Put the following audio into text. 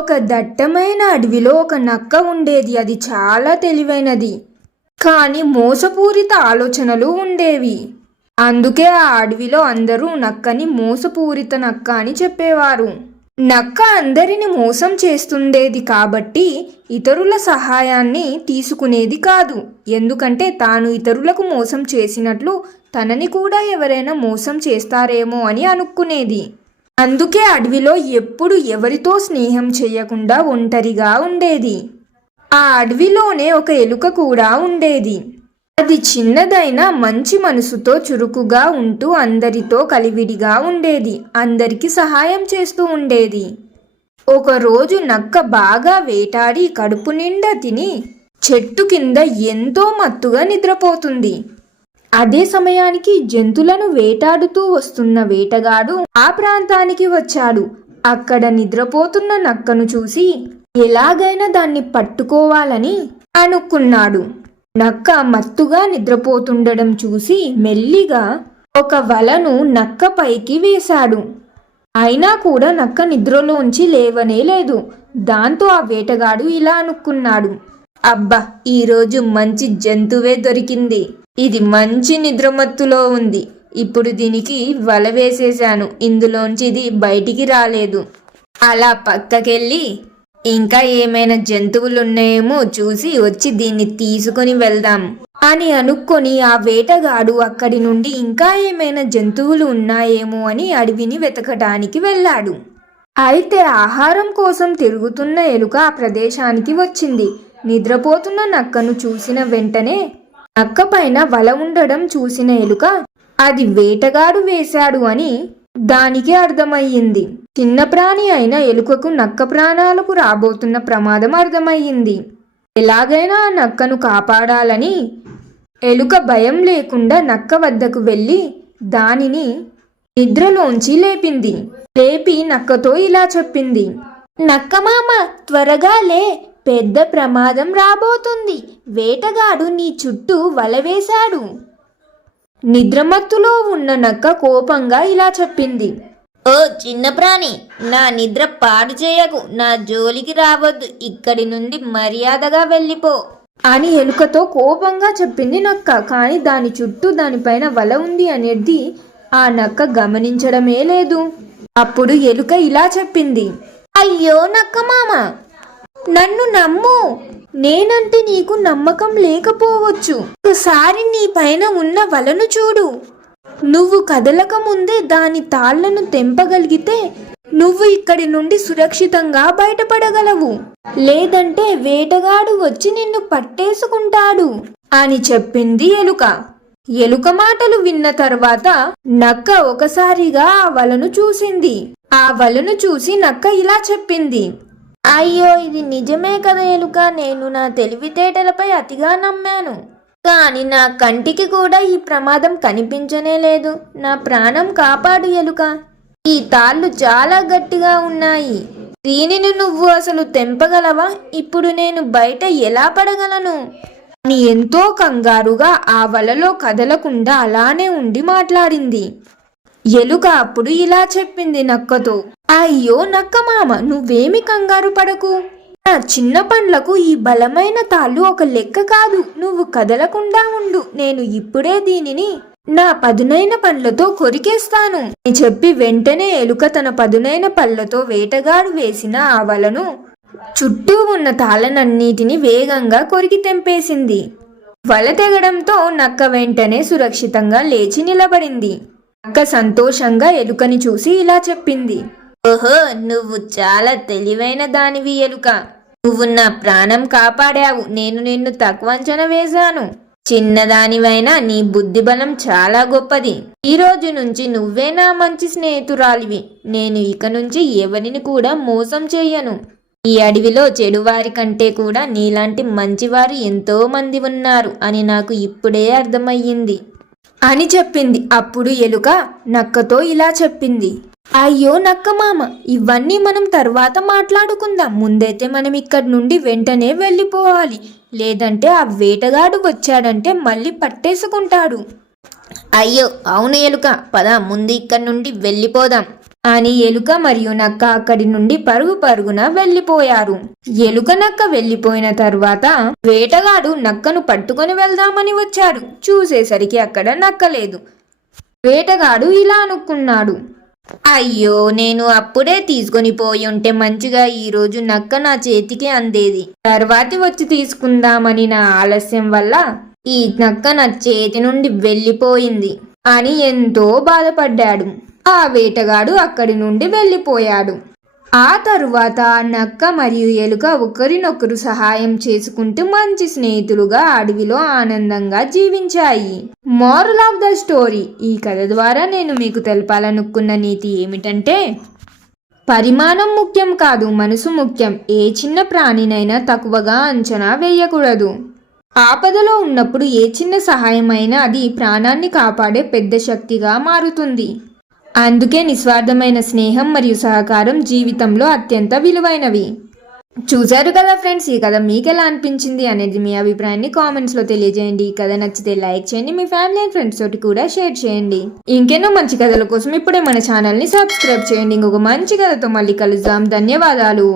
ఒక దట్టమైన అడవిలో ఒక నక్క ఉండేది. అది చాలా తెలివైనది. కానీ మోసపూరిత ఆలోచనలు ఉండేవి. అందుకే ఆ అడవిలో అందరూ నక్కని మోసపూరిత నక్క అని చెప్పేవారు. నక్క అందరిని మోసం చేస్తుండేది కాబట్టి ఇతరుల సహాయాన్ని తీసుకునేది కాదు. ఎందుకంటే తాను ఇతరులకు మోసం చేసినట్లు తనని కూడా ఎవరైనా మోసం చేస్తారేమో అని అనుకునేది. అందుకే అడవిలో ఎప్పుడు ఎవరితో స్నేహం చేయకుండా ఒంటరిగా ఉండేది. ఆ అడవిలోనే ఒక ఎలుక కూడా ఉండేది. అది చిన్నదైన మంచి మనసుతో చురుకుగా ఉంటూ అందరితో కలివిడిగా ఉండేది. అందరికీ సహాయం చేస్తూ ఉండేది. ఒకరోజు నక్క బాగా వేటాడి కడుపు నిండా తిని చెట్టు కింద ఎంతో మత్తుగా నిద్రపోతుంది. అదే సమయానికి జంతువులను వేటాడుతూ వస్తున్న వేటగాడు ఆ ప్రాంతానికి వచ్చాడు. అక్కడ నిద్రపోతున్న నక్కను చూసి ఎలాగైనా దాన్ని పట్టుకోవాలని అనుకున్నాడు. నక్క మత్తుగా నిద్రపోతుండడం చూసి మెల్లిగా ఒక వలను నక్క పైకి వేశాడు. అయినా కూడా నక్క నిద్రలోంచి లేవనే లేదు. దాంతో ఆ వేటగాడు ఇలా అనుకున్నాడు. అబ్బా ఈరోజు మంచి జంతువే దొరికింది. ఇది మంచి నిద్రమత్తులో ఉంది. ఇప్పుడు దీనికి వల వేసేశాను. ఇందులోంచి ఇది బయటికి రాలేదు. అలా పక్కకెళ్ళి ఇంకా ఏమైనా జంతువులు ఉన్నాయేమో చూసి వచ్చి దీన్ని తీసుకొని వెళ్దాం అని అనుకొని ఆ వేటగాడు అక్కడి నుండి ఇంకా ఏమైనా జంతువులు ఉన్నాయేమో అని అడవిని వెతకటానికి వెళ్ళాడు. అయితే ఆహారం కోసం తిరుగుతున్న ఎలుక ఆ ప్రదేశానికి వచ్చింది. నిద్రపోతున్న నక్కను చూసిన వెంటనే నక్క పైన వల ఉండడం చూసిన ఎలుక అది వేటగాడు వేశాడు అని దానికి అర్థమయ్యింది. చిన్న ప్రాణి అయిన ఎలుకకు నక్క ప్రాణాలకు రాబోతున్న ప్రమాదం అర్థమయ్యింది. ఎలాగైనా ఆ నక్కను కాపాడాలని ఎలుక భయం లేకుండా నక్క వద్దకు వెళ్ళి దానిని నిద్రలోంచి లేపింది. లేపి నక్కతో ఇలా చెప్పింది నక్క మామ త్వరగా లే పెద్ద ప్రమాదం రాబోతుంది. వేటగాడు నీ చుట్టూ వల వేశాడు. నిద్రమత్తులో ఉన్న నక్క కోపంగా ఇలా చెప్పింది. ఓ చిన్న ప్రాణి నా నిద్ర పాడు చేయకు నా జోలికి రావద్దు ఇక్కడి నుండి మర్యాదగా వెళ్ళిపో. అని ఎలుకతో కోపంగా చెప్పింది నక్క. కానీ దాని చుట్టూ దానిపైన వల ఉంది అనేది ఆ నక్క గమనించడమే లేదు. అప్పుడు ఎలుక ఇలా చెప్పింది. అయ్యో నక్క మామ నన్ను నమ్ము. నేనంటే నీకు నమ్మకం లేకపోవచ్చు. ఒకసారి నీ పైన ఉన్న వలను చూడు. నువ్వు కదలక ముందే దాని తాళ్ళను తెంపగలిగితే నువ్వు ఇక్కడి నుండి సురక్షితంగా బయటపడగలవు. లేదంటే వేటగాడు వచ్చి నిన్ను పట్టేసుకుంటాడు. అని చెప్పింది ఎలుక. ఎలుక మాటలు విన్న తర్వాత నక్క ఒకసారిగా ఆ వలను చూసింది. ఆ వలను చూసి నక్క ఇలా చెప్పింది. అయ్యో ఇది నిజమే కదా ఎలుక. నేను నా తెలివితేటలపై అతిగా నమ్మాను. కానీ నా కంటికి కూడా ఈ ప్రమాదం కనిపించనే లేదు. నా ప్రాణం కాపాడు ఎలుక. ఈ తాళ్ళు చాలా గట్టిగా ఉన్నాయి. దీనిని నువ్వు అసలు తెంపగలవా? ఇప్పుడు నేను బయట ఎలా పడగలను? అని ఎంతో కంగారుగా ఆ వలలో కదలకుండా అలానే ఉండి మాట్లాడింది. ఎలుక అప్పుడు ఇలా చెప్పింది నక్కతో. అయ్యో నక్క మామ నువ్వేమి కంగారు పడకు. నా చిన్న పండ్లకు ఈ బలమైన తాళ్ళు ఒక లెక్క కాదు. నువ్వు కదలకుండా ఉండు. నేను ఇప్పుడే దీనిని నా పదునైన పండ్లతో కొరికేస్తాను. అని చెప్పి వెంటనే ఎలుక తన పదునైన పళ్ళతో వేటగాడు వేసిన ఆ వలను చుట్టూ ఉన్న తాళనన్నిటిని వేగంగా కొరికి తెంపేసింది. వల తెగడంతో నక్క వెంటనే సురక్షితంగా లేచి నిలబడింది. నక్క సంతోషంగా ఎలుకని చూసి ఇలా చెప్పింది. ఓహో నువ్వు చాలా తెలివైన దానివి ఎలుక. నువ్వు నా ప్రాణం కాపాడావు. నేను నిన్ను తక్కువ అంచనా వేశాను. చిన్నదానివైనా నీ బుద్ధి బలం చాలా గొప్పది. ఈ రోజు నుంచి నువ్వే నా మంచి స్నేహితురాలివి. నేను ఇక నుంచి ఎవరిని కూడా మోసం చెయ్యను. ఈ అడవిలో చెడువారి కంటే కూడా నీలాంటి మంచివారు ఎంతో మంది ఉన్నారు అని నాకు ఇప్పుడే అర్థమయ్యింది. అని చెప్పింది. అప్పుడు ఎలుక నక్కతో ఇలా చెప్పింది. అయ్యో నక్క మామ ఇవన్నీ మనం తర్వాత మాట్లాడుకుందాం. ముందైతే మనం ఇక్కడి నుండి వెంటనే వెళ్ళిపోవాలి. లేదంటే ఆ వేటగాడు వచ్చాడంటే మళ్ళీ పట్టేసుకుంటాడు. అయ్యో అవును ఎలుక పద ముందు ఇక్కడి నుండి వెళ్ళిపోదాం అని ఎలుక మరియు నక్క అక్కడి నుండి పరుగు పరుగున వెళ్ళిపోయారు. ఎలుక నక్క వెళ్ళిపోయిన తర్వాత వేటగాడు నక్కను పట్టుకొని వెళ్దామని వచ్చాడు. చూసేసరికి అక్కడ నక్క లేదు. వేటగాడు ఇలా అనుకున్నాడు. అయ్యో నేను అప్పుడే తీసుకొని పోయి ఉంటే మంచిగా ఈ రోజు నక్క నా చేతికి అందేది. తర్వాతి వచ్చి తీసుకుందామని నా ఆలస్యం వల్ల ఈ నక్క నా చేతి నుండి వెళ్ళిపోయింది అని ఎంతో బాధపడ్డాడు. ఆ వేటగాడు అక్కడి నుండి వెళ్ళిపోయాడు. ఆ తరువాత నక్క మరియు ఎలుక ఒకరినొకరు సహాయం చేసుకుంటూ మంచి స్నేహితులుగా అడవిలో ఆనందంగా జీవించాయి. Moral of the story. ఈ కథ ద్వారా నేను మీకు తెలపాలనుకున్న నీతి ఏమిటంటే పరిమాణం ముఖ్యం కాదు మనసు ముఖ్యం. ఏ చిన్న ప్రాణినైనా తక్కువగా అంచనా వేయకూడదు. ఆపదలో ఉన్నప్పుడు ఏ చిన్న సహాయమైనా అది ప్రాణాన్ని కాపాడే పెద్ద శక్తిగా మారుతుంది. అందుకే నిస్వార్థమైన స్నేహం మరియు సహకారం జీవితంలో అత్యంత విలువైనవి. చూశారు కదా ఫ్రెండ్స్ ఈ కథ మీకు ఎలా అనిపించింది అనేది మీ అభిప్రాయాన్ని కామెంట్స్లో తెలియజేయండి. ఈ కథ నచ్చితే లైక్ చేయండి మీ ఫ్యామిలీ అండ్ ఫ్రెండ్స్ తోటి కూడా షేర్ చేయండి. ఇంకెన్నో మంచి కథల కోసం ఇప్పుడే మన ఛానల్ని సబ్స్క్రైబ్ చేయండి. ఇంకొక మంచి కథతో మళ్ళీ కలుద్దాం. ధన్యవాదాలు.